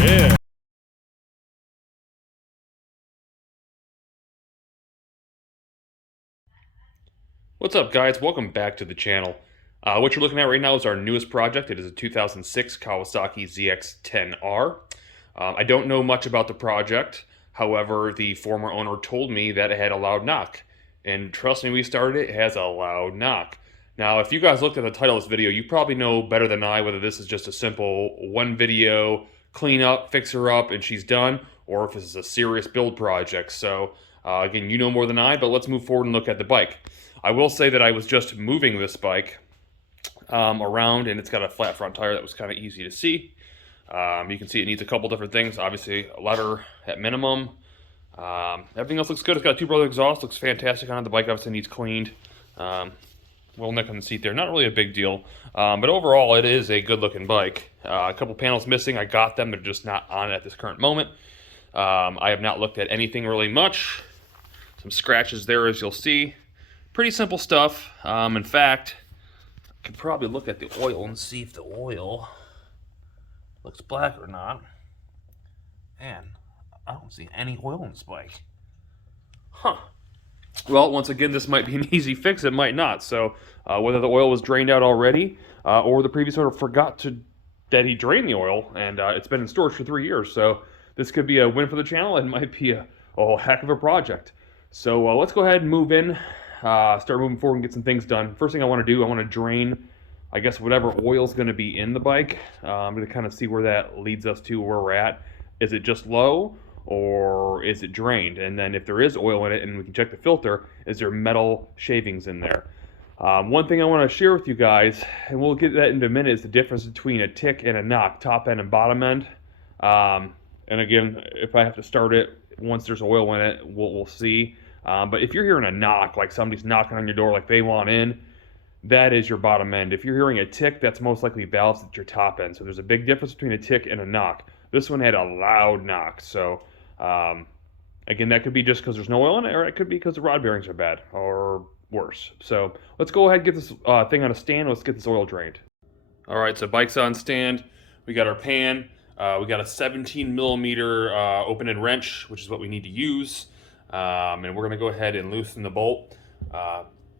Yeah. What's up, guys? Welcome back to the channel. What you're looking at right now is our newest project. It is a 2006 Kawasaki ZX10R. I don't know much about the project. However, the former owner told me that it had a loud knock. And trust me, we started it, it has a loud knock. Now, if you guys looked at the title of this video, you probably know better than I whether this is just a simple one video, clean up, fix her up, and she's done, or if this is a serious build project. So, again, you know more than I, but let's move forward and look at the bike. I will say that I was just moving this bike around, and it's got a flat front tire that was kind of easy to see. You can see it needs a couple different things. Obviously, a lever at minimum. Everything else looks good. It's got a two-brother exhaust. Looks fantastic on it. The bike obviously needs cleaned. Little nick on the seat there. Not really a big deal. But overall, it is a good-looking bike. A couple panels missing. I got them. They're just not on it at this current moment. I have not looked at anything really much. Some scratches there, as you'll see. Pretty simple stuff. In fact, I could probably look at the oil and see if the oil looks black or not. And I don't see any oil in this bike. Huh. Well, once again, this might be an easy fix. It might not. So whether the oil was drained out already or the previous owner forgot that he drained the oil, and it's been in storage for 3 years. So this could be a win for the channel. It might be a heck of a project. So let's go ahead and move in. Start moving forward and get some things done. First thing I want to do, I want to drain, I guess, whatever oil's going to be in the bike. I'm going to kind of see where that leads us to, where we're at. Is it just low, or is it drained? And then if there is oil in it, and we can check the filter, is there metal shavings in there? One thing I want to share with you guys, and we'll get that in a minute, is the difference between a tick and a knock, top end and bottom end. And again, if I have to start it, once there's oil in it, we'll see. But if you're hearing a knock, like somebody's knocking on your door like they want in, that is your bottom end. If you're hearing a tick, that's most likely valves at your top end. So there's a big difference between a tick and a knock. This one had a loud knock. So again, that could be just because there's no oil in it, or it could be because the rod bearings are bad, or worse. So let's go ahead and get this thing on a stand. Let's get this oil drained. All right, so bike's on stand. We got our pan. We got a 17 millimeter open-end wrench, which is what we need to use. And we're going to go ahead and loosen the bolt.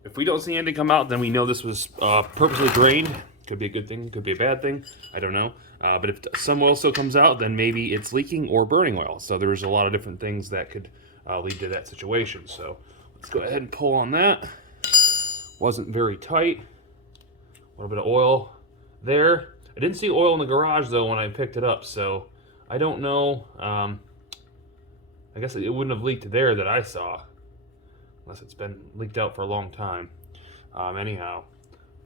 If we don't see anything come out, then we know this was purposely drained. Could be a good thing, could be a bad thing, I don't know. But if some oil still comes out, then maybe it's leaking or burning oil. So there's a lot of different things that could lead to that situation. So let's go ahead and pull on that. Wasn't very tight. A little bit of oil there. I didn't see oil in the garage though when I picked it up, so I don't know. I guess it wouldn't have leaked there that I saw, unless it's been leaked out for a long time. Anyhow,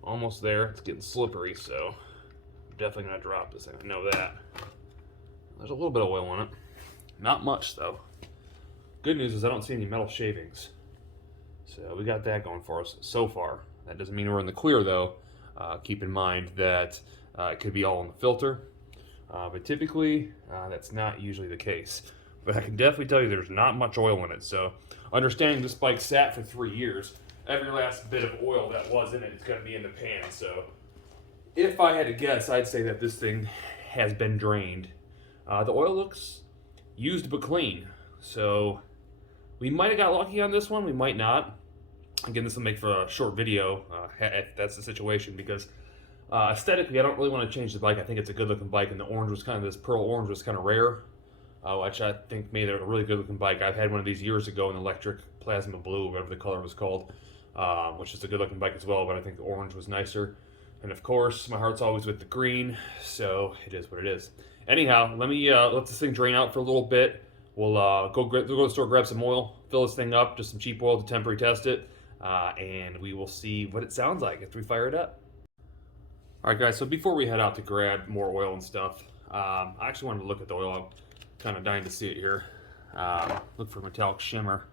almost there. It's getting slippery, so I'm definitely going to drop this thing. I know that. There's a little bit of oil on it. Not much, though. Good news is I don't see any metal shavings. So we got that going for us so far. That doesn't mean we're in the clear, though. Keep in mind that it could be all in the filter. But typically, that's not usually the case. But I can definitely tell you there's not much oil in it. So understanding this bike sat for 3 years, every last bit of oil that was in it is going to be in the pan. So if I had to guess, I'd say that this thing has been drained. The oil looks used but clean. So we might have got lucky on this one. We might not. Again, this will make for a short video if that's the situation, because aesthetically, I don't really want to change the bike. I think it's a good looking bike, and the orange was kind of, this pearl orange was kind of rare. Which I think made it a really good looking bike. I've had one of these years ago, an electric plasma blue, whatever the color was called, which is a good looking bike as well, but I think the orange was nicer. And of course, my heart's always with the green, so it is what it is. Anyhow, let me let this thing drain out for a little bit. We'll go to the store, grab some oil, fill this thing up, just some cheap oil to temporary test it, and we will see what it sounds like after we fire it up. All right, guys, so before we head out to grab more oil and stuff, I actually wanted to look at the oil. Kind of dying to see it here. Look for metallic shimmer.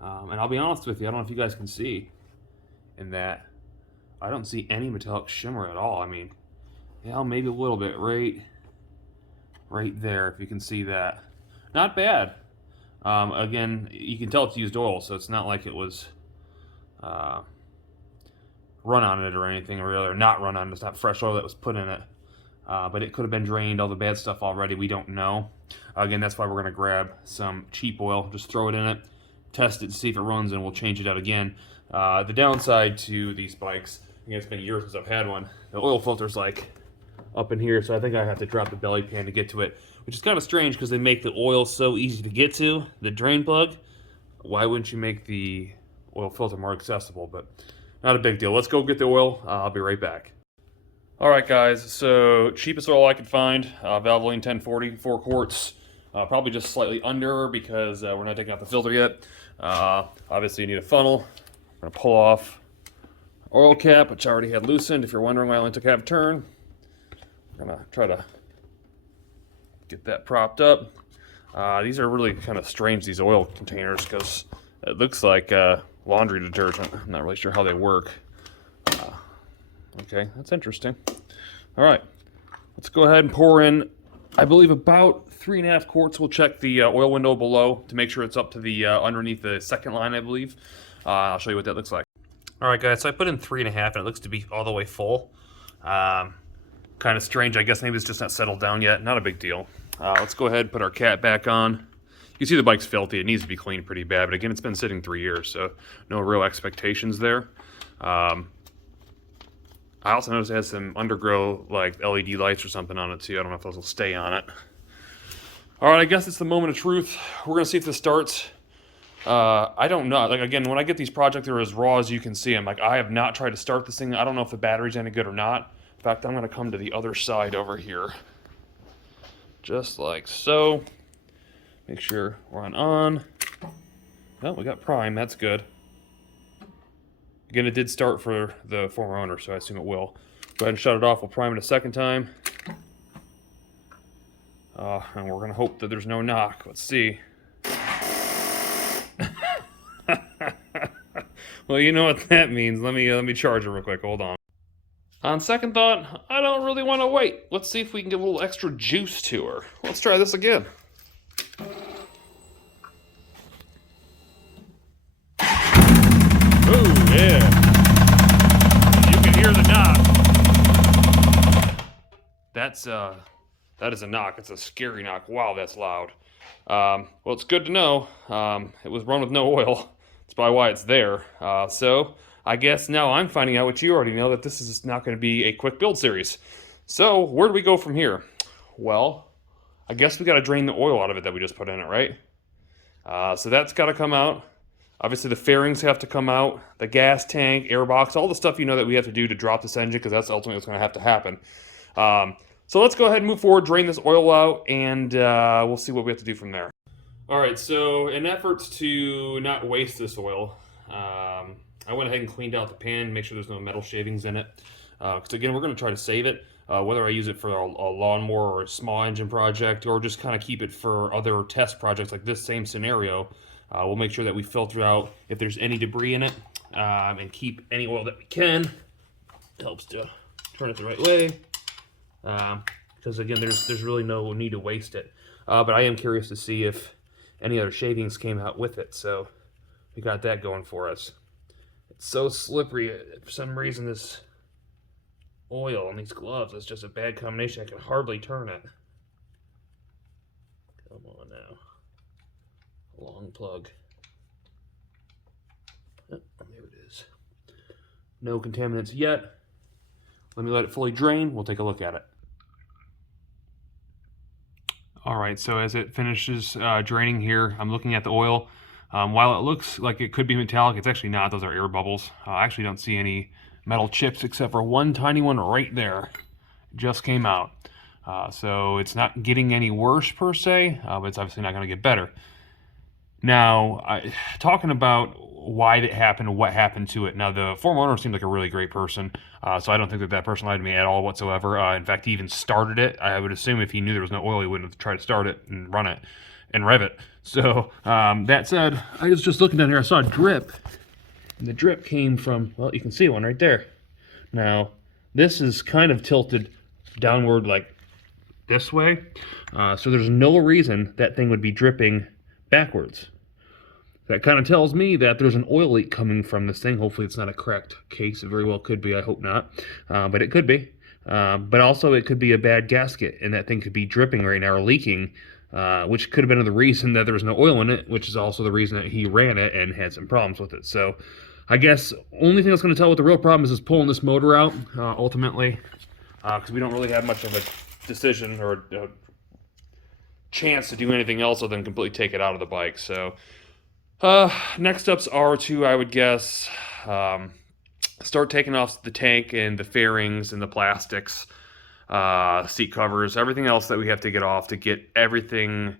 And I'll be honest with you, I don't know if you guys can see in that I don't see any metallic shimmer at all. I mean, yeah, maybe a little bit right there, if you can see that. Not bad. Again, you can tell it's used oil, so it's not like it was run on it or anything, or rather not run on it. It's not fresh oil that was put in it. but it could have been drained, all the bad stuff already, we don't know. Again, that's why we're going to grab some cheap oil, just throw it in it, test it to see if it runs, and we'll change it out again. The downside to these bikes, again, it's been years since I've had one, the oil filter's like up in here, so I think I have to drop the belly pan to get to it, which is kind of strange because they make the oil so easy to get to, the drain plug. Why wouldn't you make the oil filter more accessible? But not a big deal. Let's go get the oil. I'll be right back. Alright guys, so cheapest oil I could find, Valvoline 1040, 4 quarts, probably just slightly under because we're not taking out the filter yet. Obviously you need a funnel. I'm going to pull off oil cap, which I already had loosened. If you're wondering why I only took half a turn, I'm going to try to get that propped up. These are really kind of strange, these oil containers, because it looks like laundry detergent. I'm not really sure how they work. Okay, that's interesting. All right, let's go ahead and pour in, I believe, about 3.5 quarts. We'll check the oil window below to make sure it's up to the underneath the second line, I believe. I'll show you what that looks like. All right, guys, so I put in 3.5, and it looks to be all the way full. Kind of strange. I guess maybe it's just not settled down yet. Not a big deal. Let's go ahead and put our cap back on. You see the bike's filthy. It needs to be cleaned pretty bad, but again, it's been sitting 3 years, so no real expectations there. I also noticed it has some underglow, like LED lights or something on it too. I don't know if those will stay on it. All right, I guess it's the moment of truth. We're gonna see if this starts. I don't know. Like again, when I get these projects, they're as raw as you can see them. Like I have not tried to start this thing. I don't know if the battery's any good or not. In fact, I'm gonna come to the other side over here, just like so. Make sure we're on. Oh, we got prime. That's good. Again, it did start for the former owner, so I assume it will. Go ahead and shut it off. We'll prime it a second time. And we're going to hope that there's no knock. Let's see. Well, you know what that means. Let me charge it real quick. Hold on. On second thought, I don't really want to wait. Let's see if we can get a little extra juice to her. Let's try this again. Ooh, yeah. You can hear the knock. That is a knock. It's a scary knock. Wow, that's loud. Well, it's good to know. It was run with no oil. That's probably why it's there. So I guess now I'm finding out what you already know, that this is not going to be a quick build series. So where do we go from here? Well, I guess we got to drain the oil out of it that we just put in it, right? So that's got to come out. Obviously, the fairings have to come out, the gas tank, airbox, all the stuff you know that we have to do to drop this engine, because that's ultimately what's going to have to happen. So let's go ahead and move forward, drain this oil out, and we'll see what we have to do from there. All right, so in efforts to not waste this oil, I went ahead and cleaned out the pan, make sure there's no metal shavings in it. Because again, we're going to try to save it, whether I use it for a lawnmower or a small engine project, or just kind of keep it for other test projects like this same scenario. We'll make sure that we filter out if there's any debris in it, and keep any oil that we can. It helps to turn it the right way, because again, there's really no need to waste it. But I am curious to see if any other shavings came out with it, so we got that going for us. It's so slippery. For some reason, this oil on these gloves is just a bad combination. I can hardly turn it. Come on now. Long plug. Oh, there it is. No contaminants yet. Let me let it fully drain. We'll take a look at it. All right, so as it finishes draining here, I'm looking at the oil. While it looks like it could be metallic, it's actually not. Those are air bubbles. I actually don't see any metal chips except for one tiny one right there. It just came out. So it's not getting any worse per se, but it's obviously not going to get better. Now, talking about why it happened, what happened to it. Now, the former owner seemed like a really great person, so I don't think that person lied to me at all whatsoever. In fact, he even started it. I would assume if he knew there was no oil, he wouldn't have tried to start it and run it and rev it. So, that said, I was just looking down here. I saw a drip, and the drip came from, well, you can see one right there. Now, this is kind of tilted downward like this way, so there's no reason that thing would be dripping backwards. That kind of tells me that there's an oil leak coming from this thing. Hopefully it's not a cracked case. It very well could be. I hope not. But it could be. But also it could be a bad gasket, and that thing could be dripping right now or leaking, which could have been the reason that there was no oil in it, which is also the reason that he ran it and had some problems with it. So I guess only thing that's going to tell what the real problem is pulling this motor out, ultimately, because we don't really have much of a decision or a chance to do anything else other than completely take it out of the bike. So next steps are to, I would guess, start taking off the tank and the fairings and the plastics, seat covers, everything else that we have to get off to get everything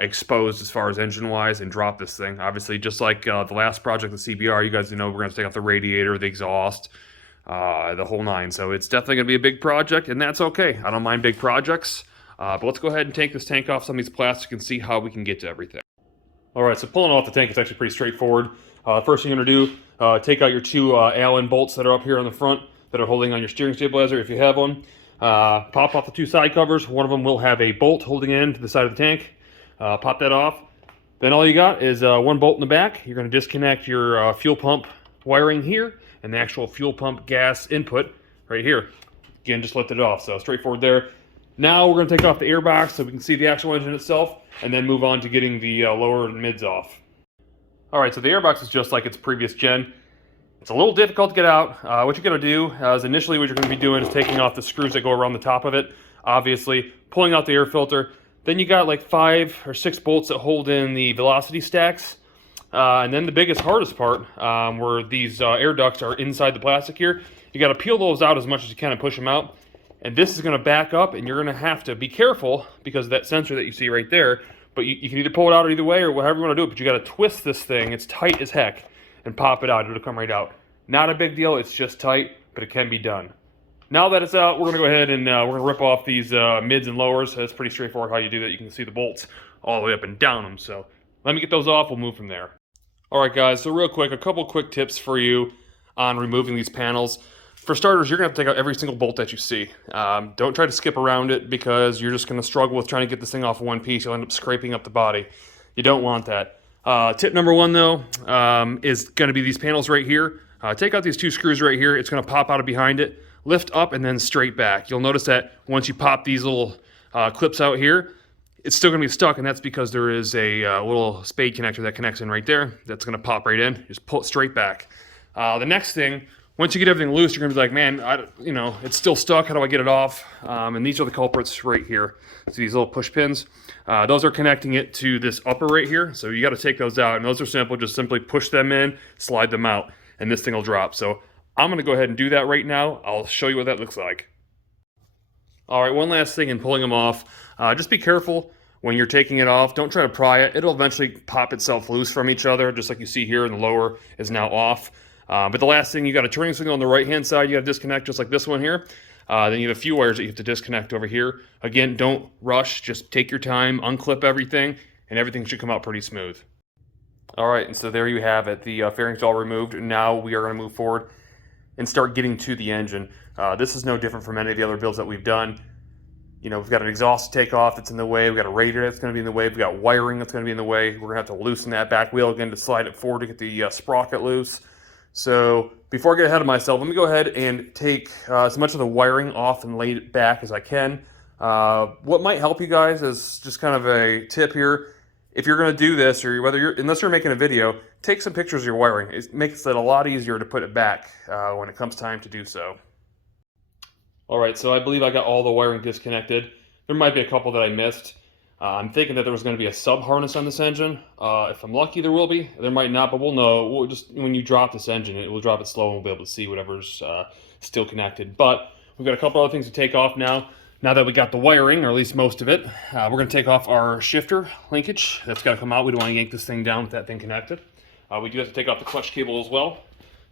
exposed as far as engine-wise and drop this thing. Obviously, just like the last project, the CBR, you guys know we're going to take off the radiator, the exhaust, the whole nine. So it's definitely going to be a big project, and that's okay. I don't mind big projects. But let's go ahead and take this tank off some of these plastic and see how we can get to everything. All right, so pulling off the tank is actually pretty straightforward. First thing you're going to do, take out your two Allen bolts that are up here on the front that are holding on your steering stabilizer if you have one. Pop off the two side covers. One of them will have a bolt holding in to the side of the tank. Pop that off. Then all you got is one bolt in the back. You're going to disconnect your fuel pump wiring here and the actual fuel pump gas input right here. Again, just lifted it off, so straightforward there. Now we're going to take off the air box so we can see the actual engine itself, and then move on to getting the lower and mids off. Alright, so the air box is just like its previous gen. It's a little difficult to get out. What you're going to do is initially what you're going to be doing is taking off the screws that go around the top of it, obviously, pulling out the air filter. Then you got like 5 or 6 bolts that hold in the velocity stacks. And then the biggest, hardest part, where these air ducts are inside the plastic here, you got to peel those out as much as you can and push them out. And this is going to back up, and you're going to have to be careful because of that sensor that you see right there. But you can either pull it out either way or whatever you want to do it, but you got to twist this thing. It's tight as heck, and pop it out. It'll come right out. Not a big deal. It's just tight, but it can be done. Now that it's out, we're going to go ahead and we're going to rip off these mids and lowers. It's pretty straightforward how you do that. You can see the bolts all the way up and down them. So let me get those off. We'll move from there. All right, guys. So real quick, a couple quick tips for you on removing these panels. For starters, you're going to have to take out every single bolt that you see. Don't try to skip around it because you're just going to struggle with trying to get this thing off of one piece. You'll end up scraping up the body. You don't want that. Tip number one, though, is going to be these panels right here. Take out these 2 screws right here. It's going to pop out of behind it, lift up, and then straight back. You'll notice that once you pop these little clips out here, it's still going to be stuck, and that's because there is a little spade connector that connects in right there. That's going to pop right in. Just pull it straight back. The next thing, once you get everything loose, you're going to be like, man, it's still stuck. How do I get it off? And these are the culprits right here. So these little push pins. Those are connecting it to this upper right here. So you got to take those out. And those are simple. Just simply push them in, slide them out, and this thing will drop. So I'm going to go ahead and do that right now. I'll show you what that looks like. All right, one last thing in pulling them off. Just be careful when you're taking it off. Don't try to pry it. It'll eventually pop itself loose from each other, just like you see here, and the lower is now off. But the last thing, you got a turning signal on the right-hand side. You got to disconnect just like this one here. Then you have a few wires that you have to disconnect over here. Again, don't rush. Just take your time, unclip everything, and everything should come out pretty smooth. All right, and so there you have it. The fairing's all removed. Now we are going to move forward and start getting to the engine. This is no different from any of the other builds that we've done. You know, we've got an exhaust to take off that's in the way. We've got a radiator that's going to be in the way. We've got wiring that's going to be in the way. We're going to have to loosen that back wheel again to slide it forward to get the sprocket loose. So before I get ahead of myself, let me go ahead and take as much of the wiring off and lay it back as I can. What might help you guys is just kind of a tip here. If you're going to do this, or unless you're making a video, take some pictures of your wiring. It makes it a lot easier to put it back when it comes time to do so. All right, so I believe I got all the wiring disconnected. There might be a couple that I missed. I'm thinking that there was going to be a sub harness on this engine. If I'm lucky, there will be. There might not, but we'll know. We'll just, when you drop this engine, it will drop it slow, and we'll be able to see whatever's still connected. But we've got a couple other things to take off now. Now that we got the wiring, or at least most of it, we're going to take off our shifter linkage. That's got to come out. We don't want to yank this thing down with that thing connected. We do have to take off the clutch cable as well.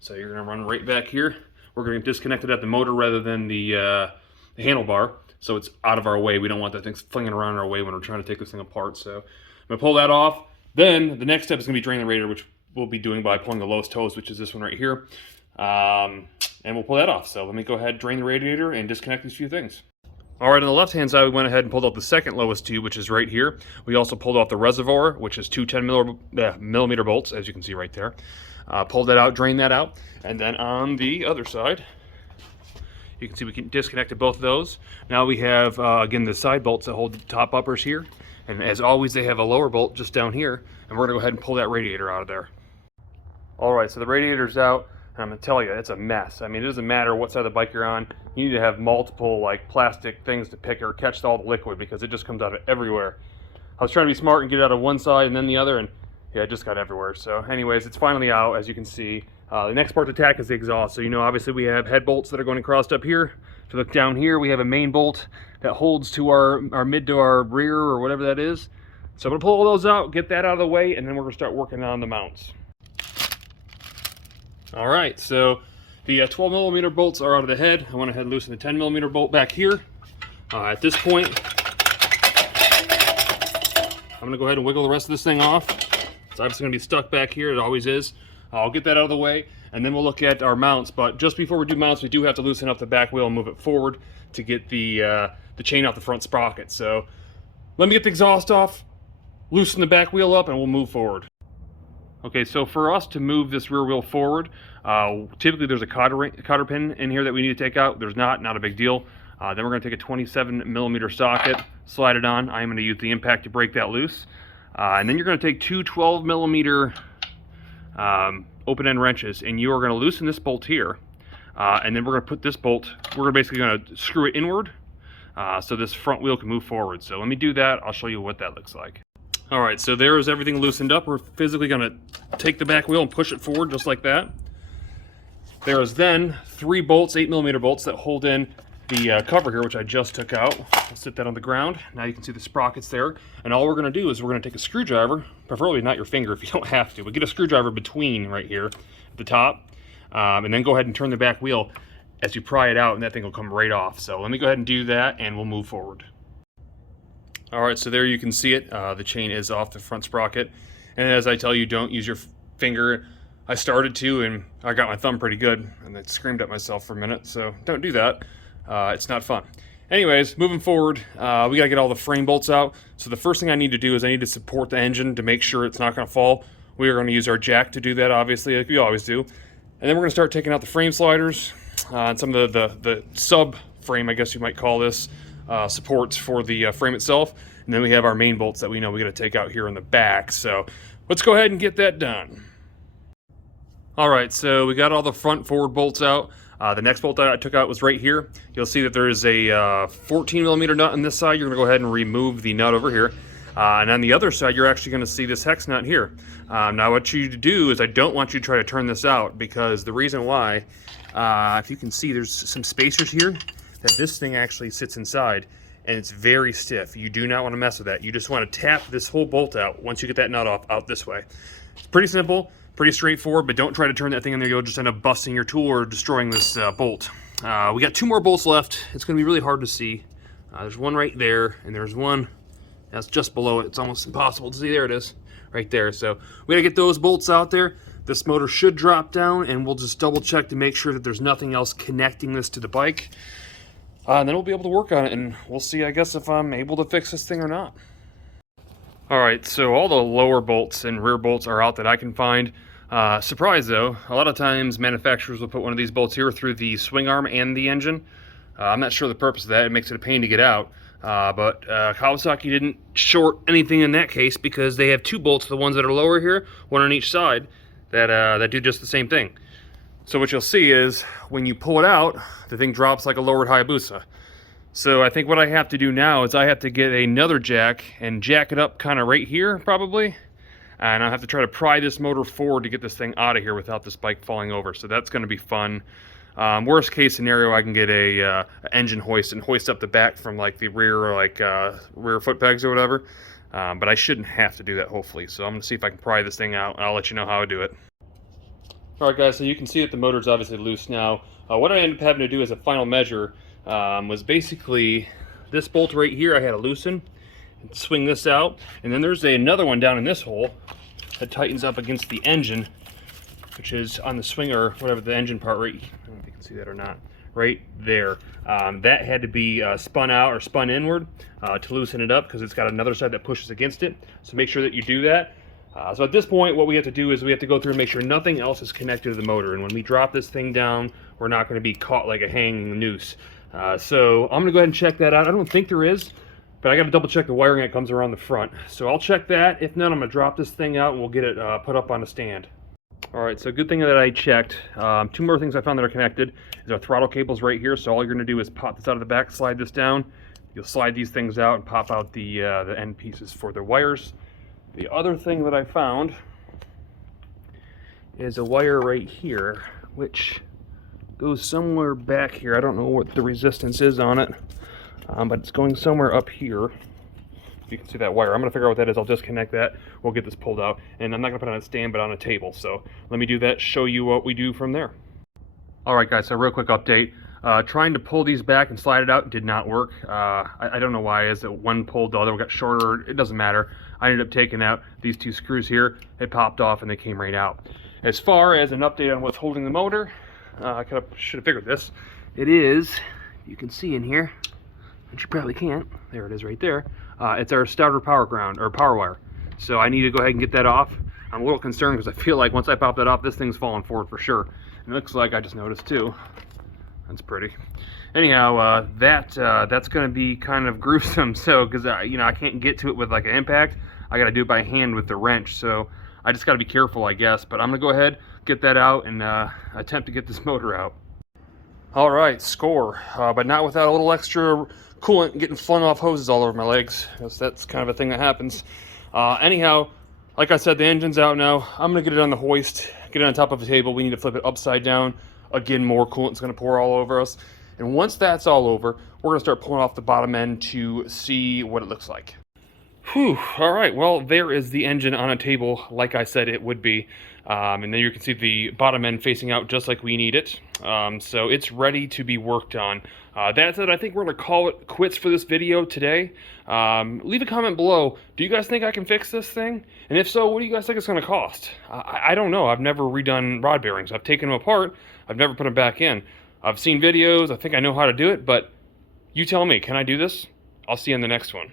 So you're going to run right back here. We're going to disconnect it at the motor rather than the handlebar, so it's out of our way. We don't want that thing flinging around in our way when we're trying to take this thing apart. So I'm going to pull that off. Then the next step is going to be drain the radiator, which we'll be doing by pulling the lowest hose, which is this one right here. And we'll pull that off. So let me go ahead, drain the radiator, and disconnect these few things. All right, on the left-hand side, we went ahead and pulled out the second lowest tube, which is right here. We also pulled off the reservoir, which is two 10mm bolts, as you can see right there. Pulled that out, drained that out, and then on the other side, You can see we can disconnected both of those. Now we have, again, the side bolts that hold the top uppers here. And as always, they have a lower bolt just down here. And we're gonna go ahead and pull that radiator out of there. All right, so the radiator's out. And I'm gonna tell you, it's a mess. I mean, it doesn't matter what side of the bike you're on. You need to have multiple like plastic things to pick or catch all the liquid because it just comes out of everywhere. I was trying to be smart and get it out of one side and then the other, and yeah, it just got everywhere. So anyways, it's finally out, as you can see. The next part to attack is the exhaust. So you know, obviously we have head bolts that are going across up here. If you look down here, we have a main bolt that holds to our mid to our rear or whatever that is. So I'm gonna pull all those out, get that out of the way, and then we're gonna start working on the mounts. All right, so the 12 millimeter bolts are out of the head. I went ahead and loosened the 10 millimeter bolt back here. At this point, I'm gonna go ahead and wiggle the rest of this thing off. It's obviously gonna be stuck back here, it always is. I'll get that out of the way, and then we'll look at our mounts. But just before we do mounts, we do have to loosen up the back wheel and move it forward to get the chain off the front sprocket. So let me get the exhaust off, loosen the back wheel up, and we'll move forward. Okay, so for us to move this rear wheel forward, typically there's a cotter pin in here that we need to take out. There's not a big deal. Then we're gonna take a 27 millimeter socket, slide it on. I'm gonna use the impact to break that loose. And then you're gonna take two 12 millimeter open end wrenches, and you are gonna loosen this bolt here. And then we're gonna put this bolt, we're basically gonna screw it inward so this front wheel can move forward. So let me do that, I'll show you what that looks like. All right, so there is everything loosened up. We're physically gonna take the back wheel and push it forward just like that. There is then 3 bolts, 8 millimeter bolts that hold in the cover here, which I just took out. I'll sit that on the ground. Now you can see the sprockets there. And all we're gonna do is we're gonna take a screwdriver, preferably not your finger if you don't have to, but get a screwdriver between right here at the top, and then go ahead and turn the back wheel as you pry it out, and that thing will come right off. So let me go ahead and do that, and we'll move forward. All right, so there you can see it. The chain is off the front sprocket. And as I tell you, don't use your finger. I started to, and I got my thumb pretty good, and I screamed at myself for a minute, so don't do that. It's not fun. Anyways, moving forward, we gotta get all the frame bolts out. So the first thing I need to do is I need to support the engine to make sure it's not gonna fall. We are gonna use our jack to do that, obviously, like we always do. And then we're gonna start taking out the frame sliders, and some of the sub-frame, I guess you might call this, supports for the frame itself. And then we have our main bolts that we know we got to take out here in the back. So let's go ahead and get that done. All right, so we got all the front forward bolts out. The next bolt that I took out was right here. You'll see that there is a 14 millimeter nut on this side. You're gonna go ahead and remove the nut over here. And on the other side, you're actually gonna see this hex nut here. Now what you do is I don't want you to try to turn this out, because the reason why, if you can see, there's some spacers here that this thing actually sits inside, and it's very stiff. You do not want to mess with that. You just want to tap this whole bolt out once you get that nut off out this way. It's pretty simple, pretty straightforward, but don't try to turn that thing in there. You'll just end up busting your tool or destroying this bolt. We got 2 more bolts left. It's going to be really hard to see. There's one right there, and there's one that's just below it. It's almost impossible to see. There it is, right there. So we got to get those bolts out there. This motor should drop down, and we'll just double check to make sure that there's nothing else connecting this to the bike. And then we'll be able to work on it, and we'll see, I guess, if I'm able to fix this thing or not. All right, so all the lower bolts and rear bolts are out that I can find. Surprise though, a lot of times manufacturers will put one of these bolts here through the swing arm and the engine. I'm not sure the purpose of that. It makes it a pain to get out. But Kawasaki didn't short anything in that case, because they have 2 bolts, the ones that are lower here, one on each side, that do just the same thing. So what you'll see is when you pull it out, the thing drops like a lowered Hayabusa. So I think what I have to do now is I have to get another jack and jack it up kind of right here probably. And I have to try to pry this motor forward to get this thing out of here without this bike falling over. So that's going to be fun. Worst case scenario, I can get a engine hoist and hoist up the back from like the rear, rear foot pegs or whatever. But I shouldn't have to do that, hopefully. So I'm going to see if I can pry this thing out, and I'll let you know how I do it. Alright guys, so you can see that the motor's obviously loose now. What I ended up having to do as a final measure was basically this bolt right here I had to loosen and swing this out. And then there's another one down in this hole that tightens up against the engine, which is on the swinger, whatever the engine part, right, I don't know if you can see that or not, right there. That had to be spun out or spun inward to loosen it up, because it's got another side that pushes against it. So make sure that you do that. So at this point, what we have to do is we have to go through and make sure nothing else is connected to the motor. And when we drop this thing down, we're we're not going to be caught like a hanging noose. So I'm going to go ahead and check that out. I don't think there is, but I got to double check the wiring that comes around the front. So I'll check that. If not, I'm going to drop this thing out and we'll get it put up on a stand. Alright, so good thing that I checked. Two more things I found that are connected is our throttle cables right here. So all you're going to do is pop this out of the back, slide this down. You'll slide these things out and pop out the end pieces for the wires. The other thing that I found is a wire right here, which goes somewhere back here. I don't know what the resistance is on it, but it's going somewhere up here. You can see that wire. I'm going to figure out what that is. I'll disconnect that. We'll get this pulled out. And I'm not going to put it on a stand, but on a table. So let me do that, show you what we do from there. All right, guys, so real quick update. Trying to pull these back and slide it out did not work. I don't know why. Is it one pulled, the other got shorter? It doesn't matter. I ended up taking out these two screws here. It popped off and they came right out. As far as an update on what's holding the motor, I kind of should have figured this. It is, you can see in here, but you probably can't. There it is right there. It's our starter power ground, or power wire. So I need to go ahead and get that off. I'm a little concerned because I feel like once I pop that off, this thing's falling forward for sure. And it looks like I just noticed too. That's pretty. Anyhow, that's going to be kind of gruesome. So, because I can't get to it with like an impact, I got to do it by hand with the wrench. So I just got to be careful, I guess. But I'm going to go ahead, get that out, and attempt to get this motor out. All right, score, but not without a little extra coolant getting flung off hoses all over my legs. That's kind of a thing that happens. Anyhow, like I said, the engine's out now. I'm going to get it on the hoist, get it on top of a table. We need to flip it upside down. Again, more coolant's going to pour all over us. And once that's all over, we're going to start pulling off the bottom end to see what it looks like. Whew, all right, well, there is the engine on a table like I said it would be. And then you can see the bottom end facing out just like we need it. So it's ready to be worked on. That said, I think we're going to call it quits for this video today. Leave a comment below. Do you guys think I can fix this thing? And if so, what do you guys think it's going to cost? I don't know. I've never redone rod bearings. I've taken them apart. I've never put them back in. I've seen videos. I think I know how to do it. But you tell me, can I do this? I'll see you in the next one.